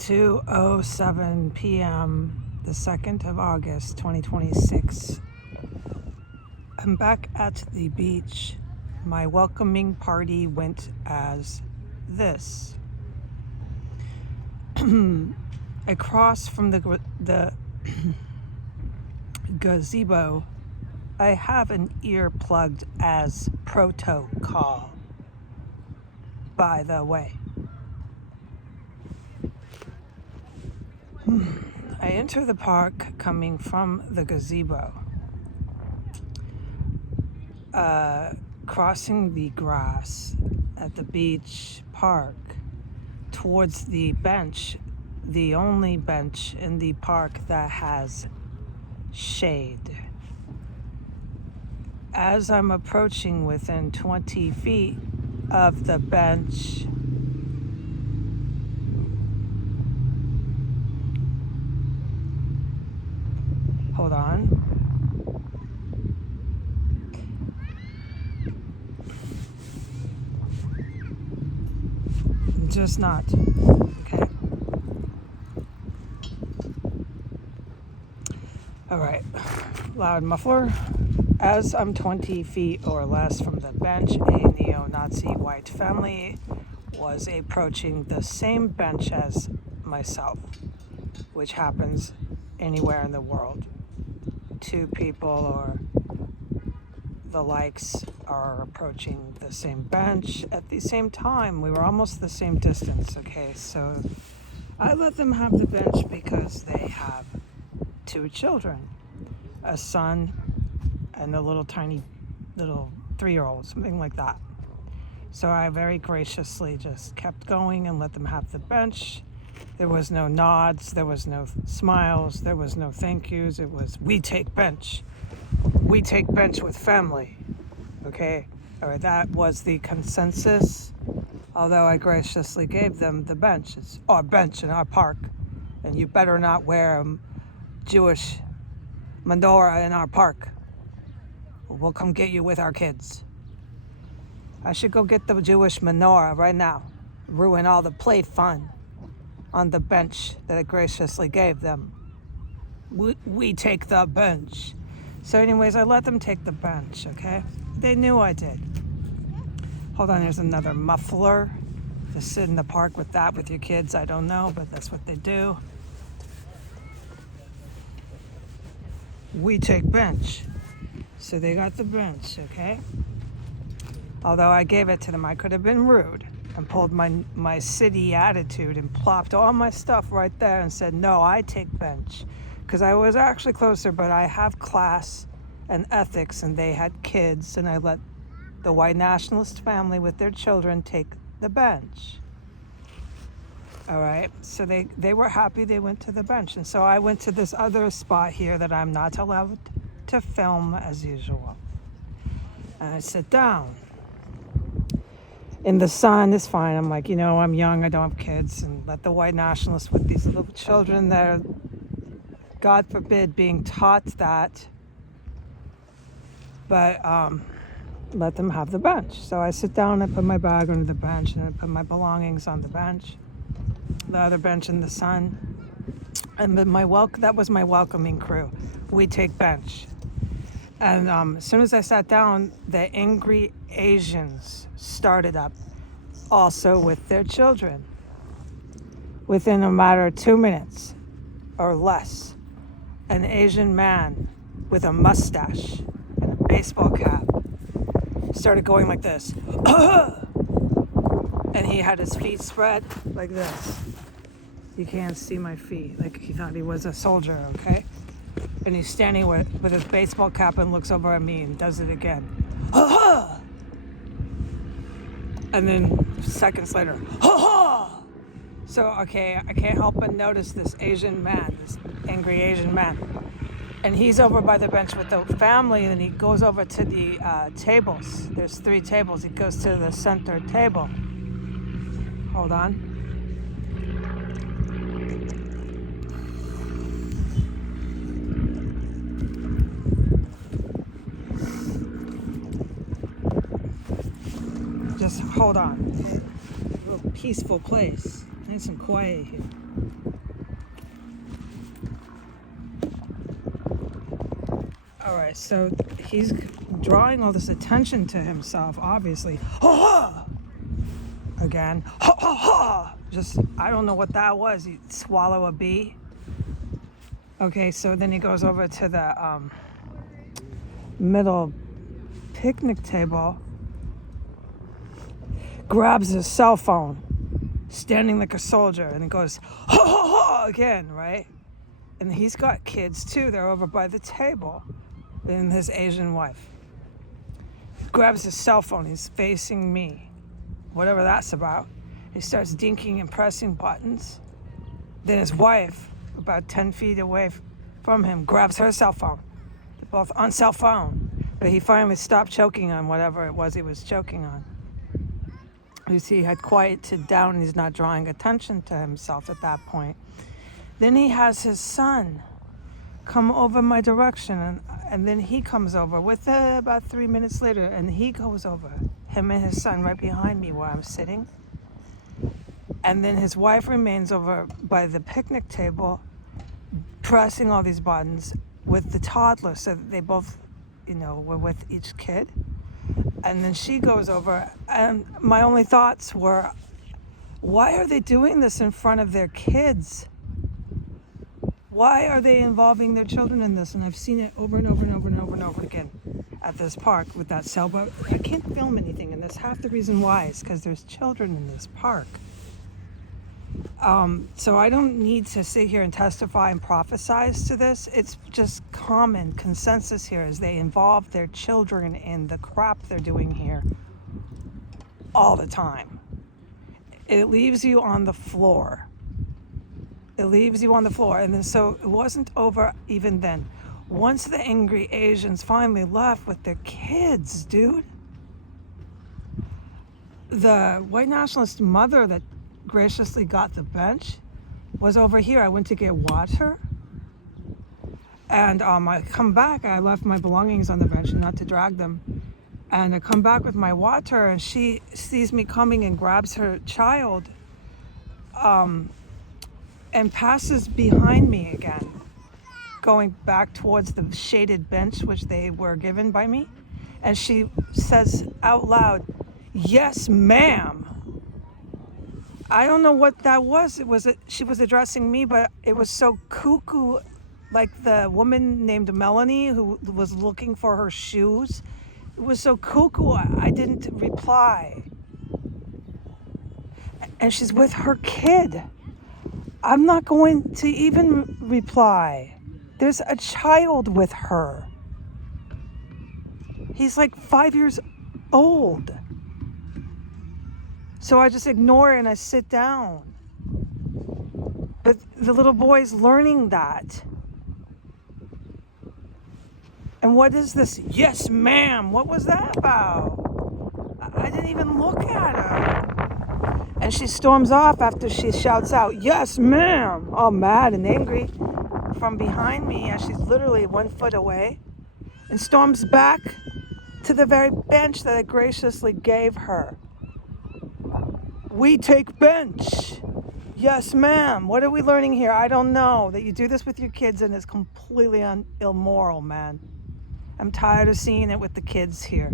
2:07 p.m. the 2nd of August 2026. I'm back at the beach. My welcoming party went as this. Across from the gazebo, I have an ear plugged as protocol, by the way. I enter the park coming from the gazebo, crossing the grass at the beach park towards the bench, the only bench in the park that has shade. As I'm approaching within 20 feet of the bench, hold on. Just not. Okay. All right. Loud muffler. As I'm 20 feet or less from the bench, a neo-Nazi white family was approaching the same bench as myself, which happens anywhere in the world. Two people or the likes are approaching the same bench at the same time. We were almost the same distance, okay? So I let them have the bench because they have two children, a son and a little 3-year-old, something like that. So I very graciously just kept going and let them have the bench. There was no nods, there was no smiles, there was no thank yous. It was, we take bench. We take bench with family. Okay? All right, that was the consensus. Although I graciously gave them the bench. It's our bench in our park. And you better not wear a Jewish menorah in our park. We'll come get you with our kids. I should go get the Jewish menorah right now. Ruin all the play fun on the bench that I graciously gave them. We take the bench. So anyways, I let them take the bench, okay? They knew I did. Hold on, there's another muffler. To sit in the park with that with your kids, I don't know, but that's what they do. We take bench. So they got the bench, okay? Although I gave it to them, I could have been rude and pulled my city attitude and plopped all my stuff right there and said, no, I take bench. Because I was actually closer, but I have class and ethics, and they had kids, and I let the white nationalist family with their children take the bench. All right, so they were happy they went to the bench. And so I went to this other spot here that I'm not allowed to film as usual. And I sit down. In the sun is fine. I'm like, I'm young, I don't have kids, and let the white nationalists with these little children that are, God forbid, being taught that, but let them have the bench. So I sit down, I put my bag under the bench, and I put my belongings on the bench, the other bench in the sun, and that was my welcoming crew. We take bench. And as soon as I sat down, the angry Asians started up, also with their children. Within a matter of 2 minutes or less, an Asian man with a mustache and a baseball cap started going like this. And he had his feet spread like this. You can't see my feet, like he thought he was a soldier, okay? And he's standing with his baseball cap and looks over at me and does it again. And then seconds later, So, okay, I can't help but notice this Asian man, this angry Asian man. And he's over by the bench with the family, and he goes over to the tables. There's 3 tables. He goes to the center table. Hold on. Just hold on, okay? A little peaceful place. Nice and quiet here. All right, so he's drawing all this attention to himself, obviously. Ha ha! Again. Ha ha ha! Just, I don't know what that was. You swallow a bee. Okay, so then he goes over to the middle picnic table, grabs his cell phone, standing like a soldier, and he goes, ha ha ha! Again, right? And he's got kids too. They're over by the table. And his Asian wife. He grabs his cell phone. He's facing me. Whatever that's about. He starts dinking and pressing buttons. Then his wife, about 10 feet away from him, grabs her cell phone. They're both on cell phone. But he finally stopped choking on whatever it was he was choking on. You see, he had quieted down and he's not drawing attention to himself at that point. Then he has his son come over my direction, and then he comes over with about 3 minutes later, and he goes over, him and his son, right behind me where I'm sitting. And then his wife remains over by the picnic table, pressing all these buttons with the toddler, so that they both, were with each kid. And then she goes over, and my only thoughts were, why are they doing this in front of their kids? Why are they involving their children in this? And I've seen it over and over and over and over and over again at this park with that sailboat. I can't film anything, and that's half the reason why is because there's children in this park. So I don't need to sit here and testify and prophesize to this. It's just common consensus here is they involve their children in the crap they're doing here all the time. It leaves you on the floor. And then so it wasn't over even then. Once the angry Asians finally left with their kids, dude, the white nationalist mother that graciously got the bench was over here. I went to get water, and I come back. I left my belongings on the bench, not to drag them. And I come back with my water, and she sees me coming and grabs her child, and passes behind me again, going back towards the shaded bench which they were given by me. And she says out loud, "Yes, ma'am." I don't know what that was. She was addressing me, but it was so cuckoo, like the woman named Melanie who was looking for her shoes. It was so cuckoo, I didn't reply. And she's with her kid. I'm not going to even reply. There's a child with her. He's like 5 years old. So I just ignore it and I sit down. But the little boy's learning that. And what is this? Yes, ma'am. What was that about? I didn't even look at her. And she storms off after she shouts out, "Yes, ma'am," all mad and angry from behind me as she's literally 1 foot away, and storms back to the very bench that I graciously gave her. "We take bench." Yes, ma'am. What are we learning here? I don't know. That you do this with your kids and it's completely immoral, man. I'm tired of seeing it with the kids here.